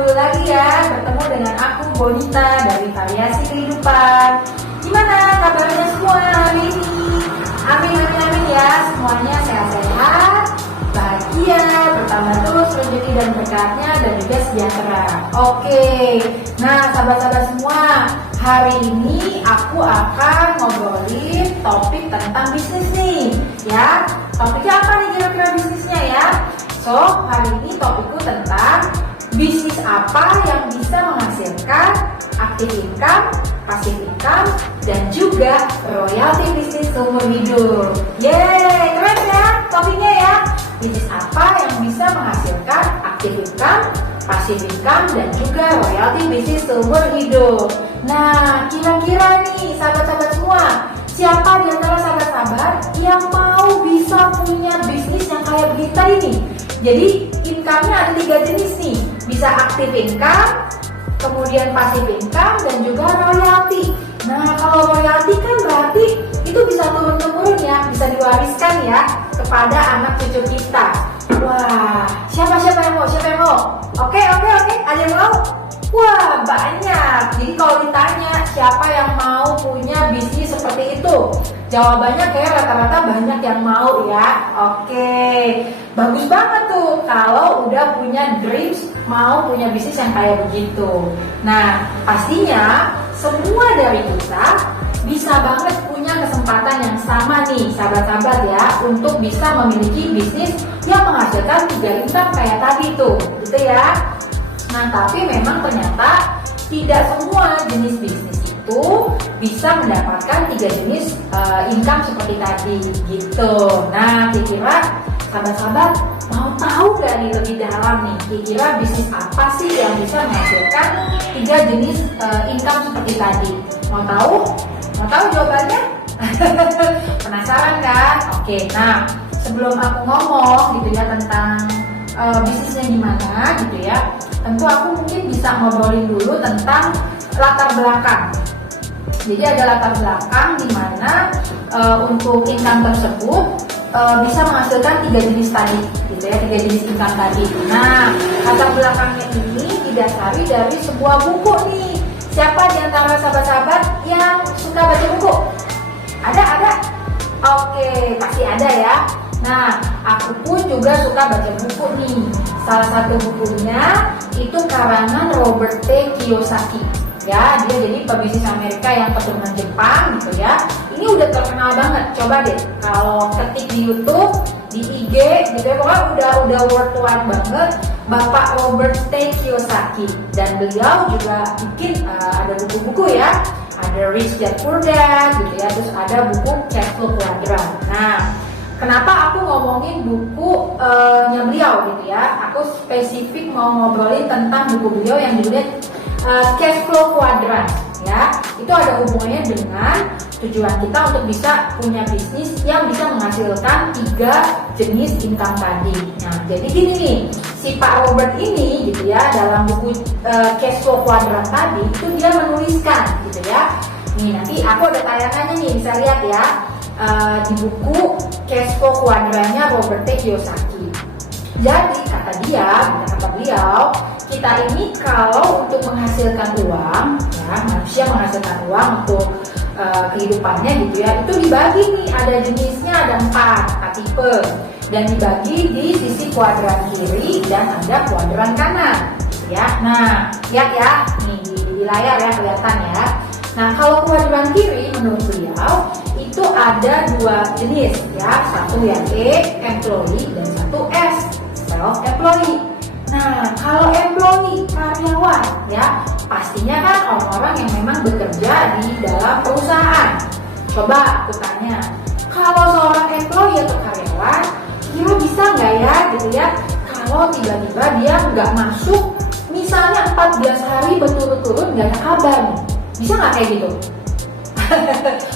ketemu lagi ya, bertemu dengan aku Bonita dari Variasi Kehidupan. Gimana kabarnya semua hari ini? Amin amin amin ya, semuanya sehat-sehat, bahagia, bertambah terus rezeki dan berkatnya dan juga sejahtera. Oke, nah sahabat-sahabat semua, hari ini aku akan ngobrolin topik tentang bisnis nih, ya. Topiknya apa nih kira-kira bisnisnya ya? So, hari ini topikku tentang bisnis apa yang bisa menghasilkan active income, passive income, dan juga royalty bisnis seumur hidup. Yeay, keren ya topiknya ya. Bisnis apa yang bisa menghasilkan active income, passive income, dan juga royalty bisnis seumur hidup. Nah, kira-kira nih sahabat-sahabat semua, siapa di antara sahabat-sahabat yang mau bisa punya bisnis yang kayak kita ini? Jadi income-nya ada 3 jenis nih, bisa active income, kemudian passive income, dan juga royalty. Nah, kalau royalty kan berarti itu bisa turun-temurun ya, bisa diwariskan ya kepada anak cucu kita. Wah, siapa yang mau? Oke, ada yang mau? Wah, banyak. Jadi kalau ditanya siapa yang mau punya bisnis seperti itu, jawabannya kayak rata-rata banyak yang mau ya. Oke, bagus banget tuh kalau udah punya dreams mau punya bisnis yang kayak begitu. Nah, pastinya semua dari kita bisa banget punya kesempatan yang sama nih sahabat-sahabat ya, untuk bisa memiliki bisnis yang menghasilkan 3 income kayak tadi tuh, gitu ya. Nah, tapi memang ternyata tidak semua jenis bisnis itu bisa mendapatkan 3 jenis income seperti tadi gitu. Nah, kira-kira sahabat-sahabat mau tahu gak nih lebih dalam nih, kira-kira bisnis apa sih yang bisa menghasilkan 3 jenis income seperti tadi? Mau tahu? Mau tahu jawabannya? Penasaran kan? Oke, nah sebelum aku ngomong gitu ya tentang bisnisnya gimana gitu ya, tentu aku mungkin bisa ngobrolin dulu tentang latar belakang. Jadi ada latar belakang di mana untuk income tersebut bisa menghasilkan 3 jenis tadi, gitu ya, 3 jenis income tadi. Nah, latar belakangnya ini didasari dari sebuah buku nih. Siapa di antara sahabat-sahabat yang suka baca buku? Ada? Oke, pasti ada ya. Nah, aku pun juga suka baca buku nih. Salah satu bukunya itu karangan Robert T. Kiyosaki. Ya, dia jadi pebisnis Amerika yang keturunan Jepang gitu ya. Ini udah terkenal banget. Coba deh kalau ketik di YouTube, di IG gitu ya, pokoknya udah worldwide banget, Bapak Robert T. Kiyosaki. Dan beliau juga bikin ada buku-buku ya. Ada Rich Dad Poor Dad gitu ya, terus ada buku Cash Flow Quadrant. Nah, kenapa aku ngomongin bukunya beliau gitu ya? Aku spesifik mau ngobrolin tentang buku beliau yang judulnya Cash Flow Quadrant ya. Itu ada hubungannya dengan tujuan kita untuk bisa punya bisnis yang bisa menghasilkan 3 jenis income tadi. Nah, jadi gini nih, si Pak Robert ini gitu ya, dalam buku Cash Flow Quadrant tadi itu dia menuliskan gitu ya. Nih, nanti aku ada tayangannya nih, bisa lihat ya. Di buku Cash Flow Quadrant-nya Robert T. Kiyosaki. Jadi kata beliau, kita ini kalau untuk menghasilkan uang, ya manusia menghasilkan uang untuk kehidupannya gitu ya, itu dibagi nih, ada jenisnya, ada 4 tipe, dan dibagi di sisi kuadran kiri dan ada kuadran kanan, ya. Nah, lihat ya, nih di layar ya kelihatan ya. Nah, kalau kuadran kiri menurut beliau itu ada 2 jenis ya, satu yang E, employee, dan satu S, self-employed. Nah, kalau employee, karyawan ya, pastinya kan orang-orang yang memang bekerja di dalam perusahaan. Coba aku tanya, kalau seorang employee atau karyawan, kira bisa nggak ya gitu ya, kalau tiba-tiba dia nggak masuk, misalnya 14 hari berturut-turut nggak ada kabar nih, bisa nggak kayak gitu?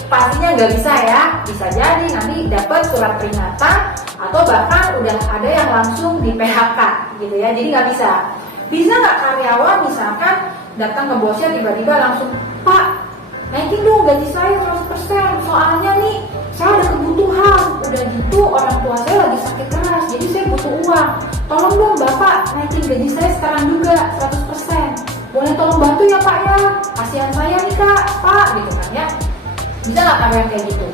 Pastinya nggak bisa ya. Bisa jadi nanti dapat surat peringatan atau bahkan udah ada yang langsung di PHK gitu ya. Jadi nggak bisa. Bisa nggak karyawan misalkan datang ke bosnya tiba-tiba langsung, Pak, naikin dong gaji saya 100%, soalnya nih saya ada kebutuhan, udah gitu orang tua saya lagi sakit keras, jadi saya butuh uang, tolong dong Bapak naikin gaji saya sekarang juga 100%. bantu ya Pak ya, kasihan saya nih Kak, Pak, gitu kan ya. Bisa nggak karyawan kayak gitu?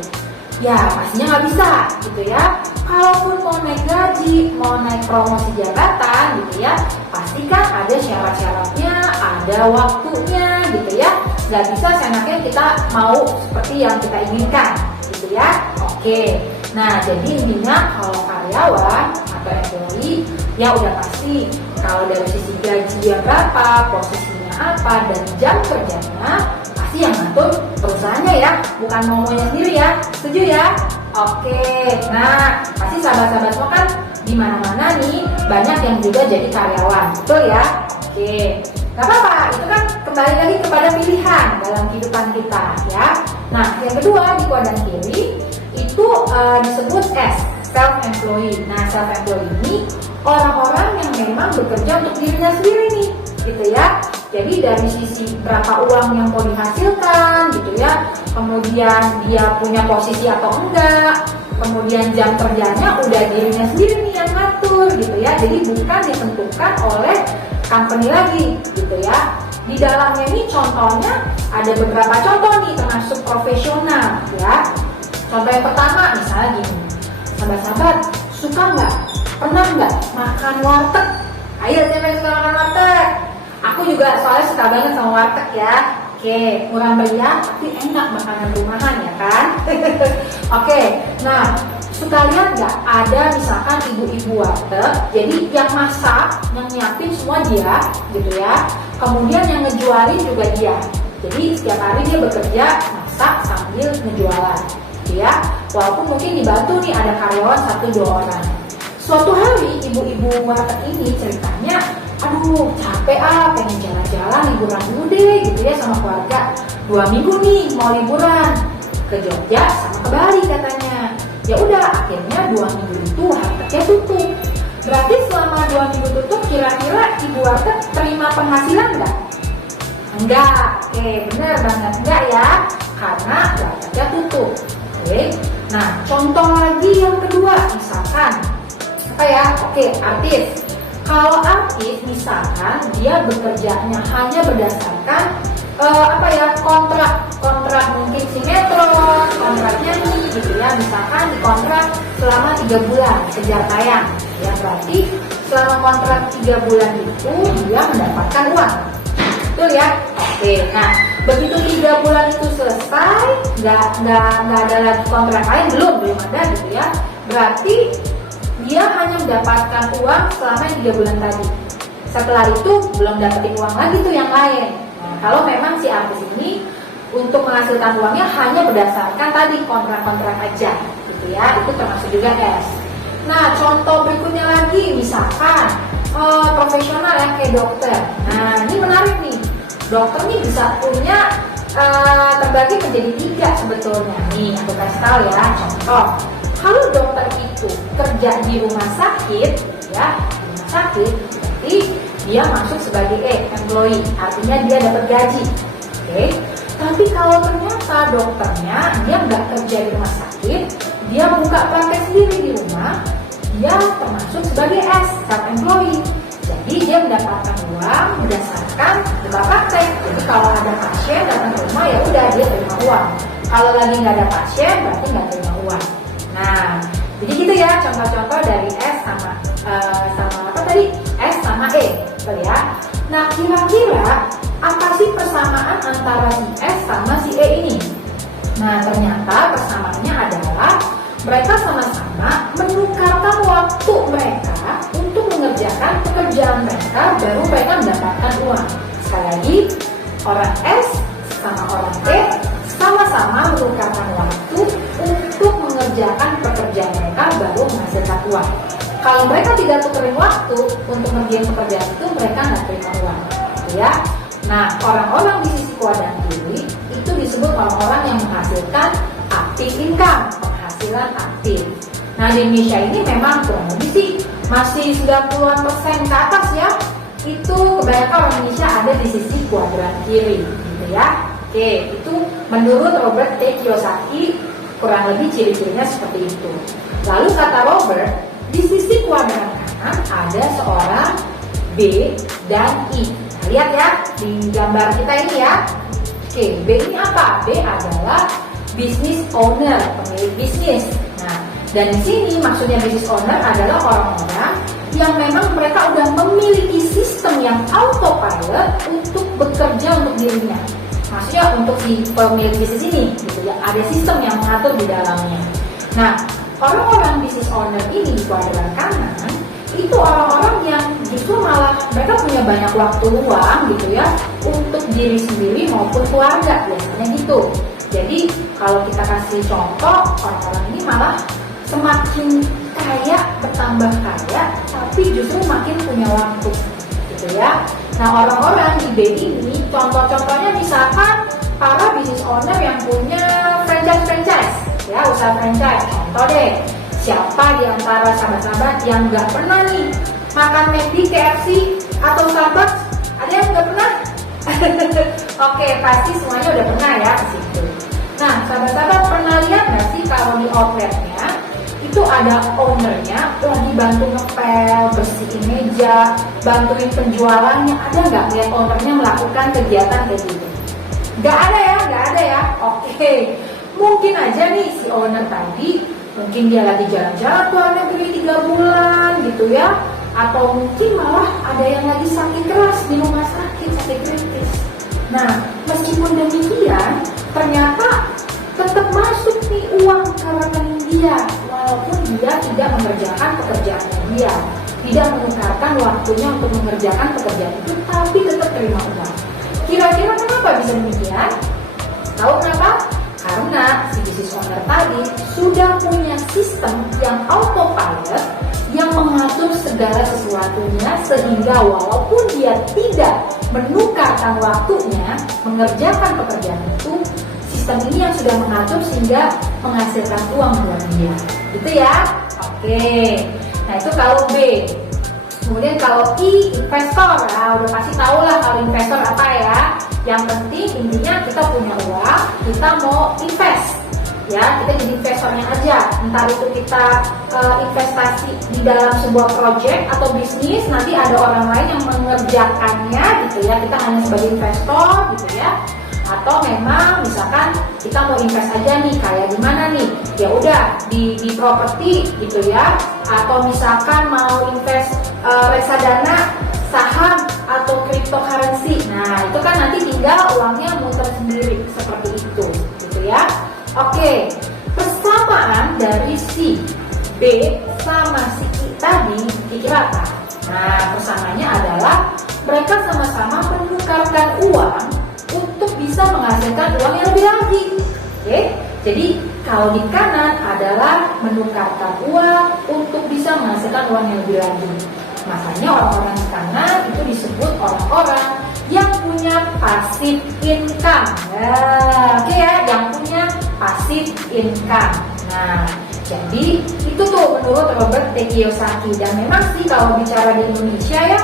Ya pastinya nggak bisa gitu ya. Kalaupun mau naik gaji, mau naik promosi jabatan gitu ya, pasti kan ada syarat-syaratnya, ada waktunya gitu ya. Nggak bisa seenaknya kita mau seperti yang kita inginkan gitu ya. Oke, nah jadi intinya kalau karyawan atau employee ya udah pasti kalau dari sisi gaji berapa, posisinya apa, dan jam kerjanya pasti yang ngatur perusahaannya ya, bukan maunya sendiri ya. Setuju ya? Oke, nah pasti sahabat-sahabat semua kan di mana-mana nih banyak yang juga jadi karyawan, betul ya? Oke, gak apa-apa, itu kan kembali lagi kepada pilihan dalam kehidupan kita ya. Nah, yang kedua di kuadran kiri itu disebut S, self-employed. Nah, self-employed ini orang-orang yang memang bekerja untuk dirinya sendiri nih, gitu ya. Jadi dari sisi berapa uang yang mau dihasilkan gitu ya, kemudian dia punya posisi atau enggak, kemudian jam kerjanya udah dirinya sendiri nih yang ngatur gitu ya. Jadi bukan ditentukan oleh company lagi gitu ya. Di dalamnya ini contohnya ada beberapa contoh nih termasuk profesional ya. Contoh yang pertama misalnya gini, sahabat-sahabat suka nggak, pernah nggak makan warteg? Ayo siapa yang suka makan warteg? Aku juga soalnya suka banget sama warteg ya. Oke, murah meriah tapi enak makanan rumahan ya kan. Oke, nah suka lihat nggak ada misalkan ibu-ibu warteg, jadi yang masak, yang nyiapin semua dia gitu ya. Kemudian yang ngejualin juga dia. Jadi setiap hari dia bekerja masak sambil ngejualan gitu ya. Walaupun mungkin dibantu nih ada karyawan 1-2 orang. Suatu hari ibu-ibu warteg ini ceritanya, aduh capek pengen jalan-jalan liburan dulu deh gitu ya sama keluarga. 2 minggu nih mau liburan ke Jogja sama ke Bali katanya. Ya udah akhirnya 2 minggu itu wartegnya tutup. Berarti selama 2 minggu tutup kira-kira ibu warteg terima penghasilan nggak? Enggak. Oke, bener banget enggak ya, karena wartegnya tutup. Oke. Nah contoh lagi yang kedua misalkan apa ya? Oke, artis. Kalau artis misalkan dia bekerjanya hanya berdasarkan kontrak mungkin sinetron, kontrak nyanyi gitu ya, misalkan dikontrak selama 3 bulan kejar tayang ya, berarti selama kontrak 3 bulan itu dia mendapatkan uang, betul ya? Oke, nah begitu 3 bulan itu selesai, nggak ada lagi kontrak lain, belum ada gitu ya, berarti dia hanya mendapatkan uang selama 3 bulan tadi. Setelah itu belum dapetin uang lagi tuh yang lain. Nah, kalau memang si artis ini untuk menghasilkan uangnya hanya berdasarkan tadi kontrak-kontrak aja gitu ya, itu termasuk juga S. Nah contoh berikutnya lagi misalkan profesional yang kayak dokter. Nah ini menarik nih, dokter nih bisa punya terbagi menjadi 3 sebetulnya. Nih aku kasih tahu ya contoh. Kalau dokter itu kerja di rumah sakit ya, di rumah sakit berarti dia masuk sebagai employee, artinya dia dapat gaji. Oke. Tapi kalau ternyata dokternya dia nggak kerja di rumah sakit, dia buka praktek sendiri di rumah, dia termasuk sebagai S, self-employed. Jadi dia mendapatkan uang berdasarkan buka praktek. Jadi kalau ada pasien datang ke rumah ya udah dia terima uang. Kalau lagi nggak ada pasien berarti nggak terima uang. Nah, jadi gitu ya contoh-contoh dari S sama apa tadi? S sama E, betul ya. Nah, kira-kira apa sih persamaan antara si S sama si E ini? Nah, ternyata persamaannya adalah mereka sama-sama menukarkan waktu mereka untuk mengerjakan pekerjaan mereka, baru mereka mendapatkan uang. Sekali lagi, orang S sama orang E sama-sama menukarkan waktu untuk mengerjakan pekerjaan mereka, baru menghasilkan uang. Kalau mereka tidak tukerin waktu untuk mengerjakan pekerjaan itu, mereka nggak terima uang, gitu ya. Nah, orang-orang di sisi kuadran kiri itu disebut orang-orang yang menghasilkan active income, penghasilan aktif. Nah, di Indonesia ini memang kurang lebih sih masih 90% ke atas ya. Itu kebanyakan orang Indonesia ada di sisi kuadran kiri, gitu ya. Oke, itu menurut Robert T. Kiyosaki kurang lebih ciri-cirinya seperti itu. Lalu kata Robert, di sisi kuadran kanan ada seorang B dan I. lihat ya di gambar kita ini ya. Oke, B ini apa? B adalah business owner, pemilik bisnis. Nah, dan di sini maksudnya business owner adalah orang-orang yang memang mereka udah memiliki sistem yang autopilot untuk bekerja untuk dirinya. Maksudnya untuk si pemilik bisnis ini, gitu ya, ada sistem yang mengatur di dalamnya. Nah, orang-orang business owner ini di kuadran kanan itu orang-orang yang justru malah mereka punya banyak waktu luang gitu ya untuk diri sendiri maupun keluarga, biasanya gitu. Jadi kalau kita kasih contoh, orang-orang ini malah semakin kaya, bertambah kaya, tapi justru makin punya waktu gitu ya. Nah, orang-orang di B ini contoh-contohnya misalkan para business owner yang punya franchise ya, usaha franchise. Contoh deh, siapa di antara sahabat-sahabat yang nggak pernah nih makan McD, KFC atau Starbucks? Ada yang nggak pernah? Oke, pasti semuanya udah pernah ya ke situ. Nah, sahabat-sahabat pernah lihat nggak sih kalau di outletnya itu ada ownernya lagi bantu ngepel, bersihin meja, bantuin penjualannya? Ada nggak lihat ownernya melakukan kegiatan kayak gitu? Nggak ada ya. Oke, mungkin aja nih si owner tadi mungkin dia lagi jalan-jalan ke luar negeri 3 bulan gitu ya, atau mungkin malah ada yang lagi sakit keras di rumah sakit kritis. Nah, meskipun demikian ternyata tetap masuk nih uang ke rekening dia, walaupun dia tidak mengerjakan pekerjaannya dia, tidak menukarkan waktunya untuk mengerjakan pekerjaan itu, tapi tetap terima uang. Kira-kira kenapa bisa demikian? Tahu kenapa? Karena si business owner tadi sudah punya sistem yang autopilot yang mengatur segala sesuatunya, sehingga walaupun dia tidak menukarkan waktunya mengerjakan pekerjaan itu, sistem ini yang sudah mengatur sehingga menghasilkan uang buat dia. Gitu ya? Oke. Nah, itu kalau B. Kemudian kalau I, investor. Nah, udah pasti tahu lah kalau investor apa ya. Yang penting intinya kita punya uang, kita mau invest. Ya, kita jadi investornya aja. Entah itu kita investasi di dalam sebuah project atau bisnis, nanti ada orang lain yang mengerjakannya gitu ya. Kita hanya sebagai investor gitu ya. Atau memang misalkan kita mau invest aja nih, kayak gimana nih? Ya udah di properti gitu ya. Atau misalkan mau invest reksadana, saham atau cryptocurrency. Nah, itu kan nanti tinggal uangnya muter sendiri seperti itu gitu ya. Oke, persamaan dari si B sama si I tadi dikira apa? Nah, persamaannya adalah mereka sama-sama menukarkan uang untuk bisa menghasilkan uang yang lebih lagi. Oke, jadi kalau di kanan adalah menukarkan uang untuk bisa menghasilkan uang yang lebih lagi. Makanya orang-orang di kanan itu disebut orang-orang yang punya passive income. Nah, oke ya, yang punya passive income. Nah, jadi itu tuh menurut Robert T. Kiyosaki. Dan memang sih kalau bicara di Indonesia ya,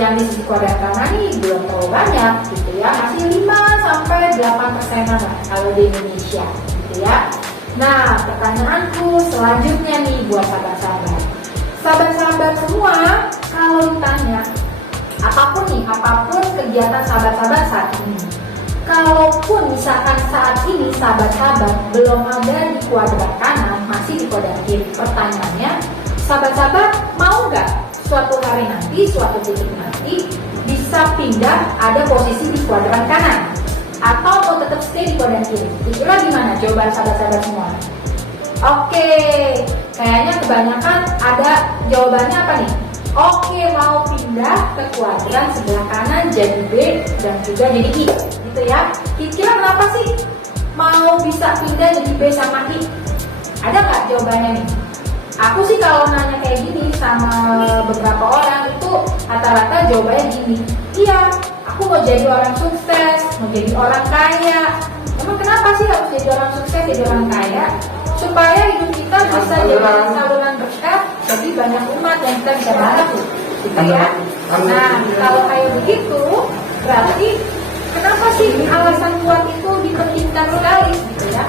yang di sisi kuadran kanan ini belum terlalu banyak gitu ya, masih 5-8% lah kalau di Indonesia gitu ya. Nah, pertanyaanku selanjutnya nih buat sahabat-sahabat. Sahabat-sahabat semua, kalau ditanya apapun kegiatan sahabat-sahabat saat ini, kalaupun misalkan saat ini sahabat-sahabat belum ada di kuadran kanan, masih di kuadran kiri, pertanyaannya, sahabat-sahabat mau nggak suatu hari nanti, suatu titik nanti bisa pindah ada posisi di kuadran kanan, atau mau tetap stay di kuadran kiri? Kira gimana jawaban sahabat-sahabat semua? Oke, kayaknya kebanyakan ada jawabannya apa nih? Oke, mau pindah ke kuadran sebelah kanan jadi B dan juga jadi I, gitu ya. Kira kenapa sih mau bisa pindah jadi B sama I? Ada nggak jawabannya nih? Aku sih kalau nanya kayak gini sama beberapa orang itu rata-rata jawabannya gini. Iya, aku mau jadi orang sukses, mau jadi orang kaya. Emang kenapa sih harus jadi orang sukses, jadi orang kaya? Supaya hidup kita bisa jadi saluran berkat, jadi banyak umat yang kita bisa bantu, gitu ya. Nah, kalau kayak begitu, berarti kenapa sih alasan kuat itu dipentingkan sekali, gitu ya?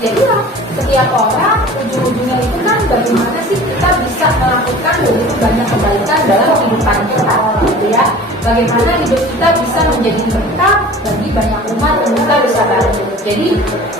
Jadi ya, setiap orang ujung-ujungnya itu kan bagaimana sih kita bisa melakukan begitu banyak kebaikan dalam kehidupan kita, gitu ya. Bagaimana hidup kita bisa menjadi berkah bagi banyak umat yang kita bisa bantu. Jadi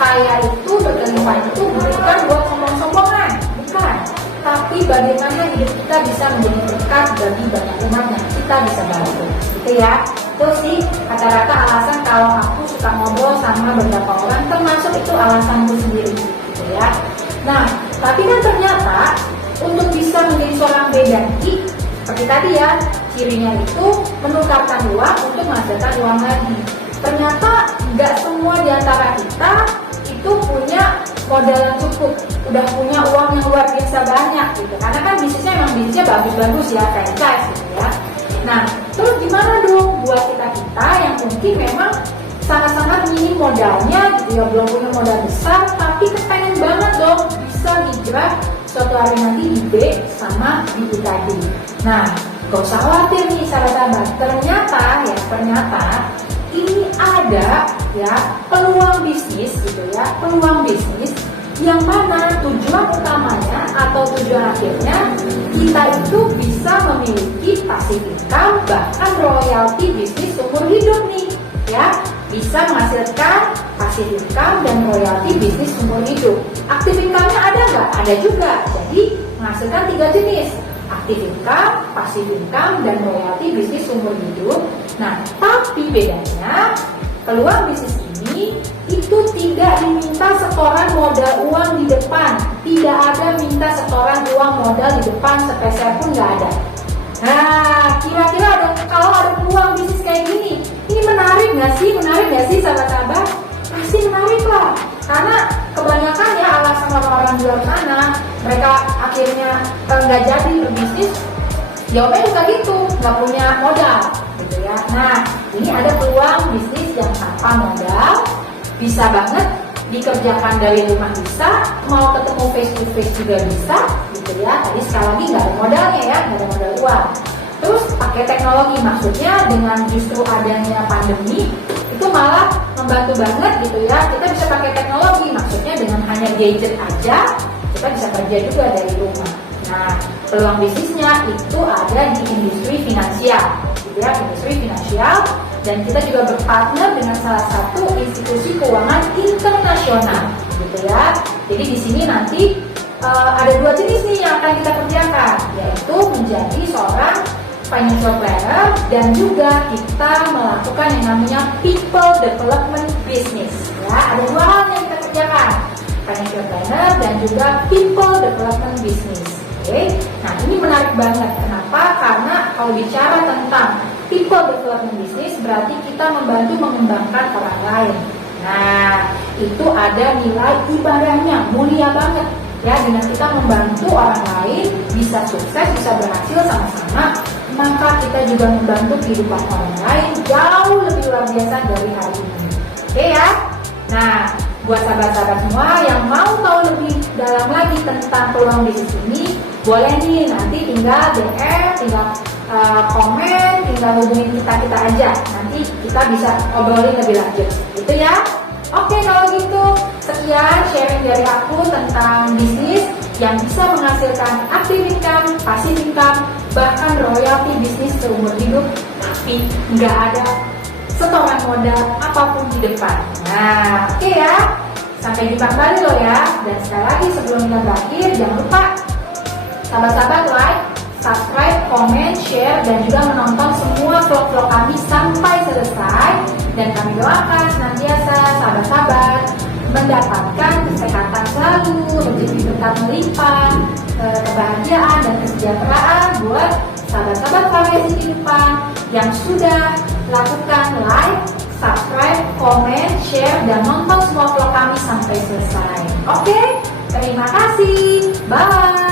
kaya itu berkelimpahan itu bukan buat sombong-sombongan, bukan. Tapi bagaimana hidup kita bisa menjadi berkah bagi banyak umat yang kita bisa bantu, gitu ya. Itu sih kata-kata alasan kalau aku suka ngobrol sama beberapa orang, termasuk itu alasanku sendiri, gitu ya. Nah, tapi kan ternyata untuk bisa menjadi seorang bedaki, seperti tadi ya, cirinya itu menukarkan uang untuk menghasilkan uang lagi. Ternyata nggak semua di antara kita itu punya modal yang cukup, udah punya uang yang luar biasa banyak gitu. Karena kan bisnisnya emang bisnisnya bagus-bagus ya, franchise gitu ya. Nah, terus gimana dong buat kita yang mungkin memang sangat-sangat minim modalnya gitu ya, belum punya modal besar, tapi kepengen banget dong bisa hijrah suatu hari nanti di B sama di I tadi. Nah, gak usah khawatir nih sahabat-sahabat, ternyata ini ada ya peluang bisnis gitu ya, peluang bisnis yang mana tujuan utamanya atau tujuan akhirnya kita itu bisa memiliki passive income, bahkan royalti bisnis seumur hidup nih ya, bisa menghasilkan passive income dan royalti bisnis seumur hidup. Active income-nya ada nggak? Ada juga. Jadi menghasilkan 3 jenis, active income, passive income, dan royalti bisnis seumur hidup. Nah, tapi bedanya peluang bisnis ini itu tidak diminta setoran modal uang di depan. Tidak ada minta setoran uang modal di depan, sepeser pun nggak ada. Nah, kira-kira kalau ada peluang bisnis kayak gini, ini menarik nggak sih? Menarik nggak sih sahabat-sahabat? Pasti menarik lah. Karena kebanyakan ya alasan orang-orang di luar sana, mereka akhirnya nggak jadi berbisnis, jawabnya juga gitu, nggak punya modal gitu ya. Nah, ini ada peluang bisnis yang tanpa modal, bisa banget dikerjakan dari rumah, bisa mau ketemu face to face juga bisa gitu ya. Tadi sekali lagi nggak ada modalnya ya, nggak ada modal uang. Terus pakai teknologi, maksudnya dengan justru adanya pandemi itu malah membantu banget gitu ya. Kita bisa pakai teknologi, maksudnya dengan hanya gadget aja kita bisa kerja juga dari rumah. Nah, peluang bisnisnya itu ada di industri finansial gitu ya, industri finansial. Dan kita juga berpartner dengan salah satu institusi keuangan internasional, gitu ya. Jadi di sini nanti ada 2 jenis nih yang akan kita kerjakan, yaitu menjadi seorang financial planner dan juga kita melakukan yang namanya people development business. Ya, ada 2 hal yang kita kerjakan, financial planner dan juga people development business. Oke, nah ini menarik banget. Kenapa? Karena kalau bicara tentang people development business berarti kita membantu mengembangkan orang lain. Nah, itu ada nilai ibadahnya, mulia banget ya, dengan kita membantu orang lain bisa sukses, bisa berhasil sama-sama, maka kita juga membantu kehidupan orang lain jauh lebih luar biasa dari hari ini. Oke ya? Nah, buat sahabat-sahabat semua yang mau tahu lebih dalam lagi tentang peluang bisnis ini, boleh nih nanti tinggal DM, tinggal komen, tinggal hubungin kita aja. Nanti kita bisa obrolin lebih lanjut, gitu ya. Oke, kalau gitu sekian sharing dari aku tentang bisnis yang bisa menghasilkan active income, passive income, bahkan royalti bisnis seumur hidup, tapi nggak ada setoran modal apapun di depan. Nah, oke ya. Sampai jumpa kembali loh ya. Dan sekali lagi sebelum kita berakhir, jangan lupa sahabat-sahabat like, subscribe, komen, share, dan juga menonton semua vlog-vlog kami sampai selesai. Dan kami doakan senantiasa sahabat-sahabat mendapatkan kesehatan selalu, rezeki berkah melimpah, kebahagiaan dan kesejahteraan buat sahabat-sahabat variasi kehidupan yang sudah lakukan like, subscribe, komen, share, dan nonton semua vlog kami sampai selesai. Oke, terima kasih. Bye.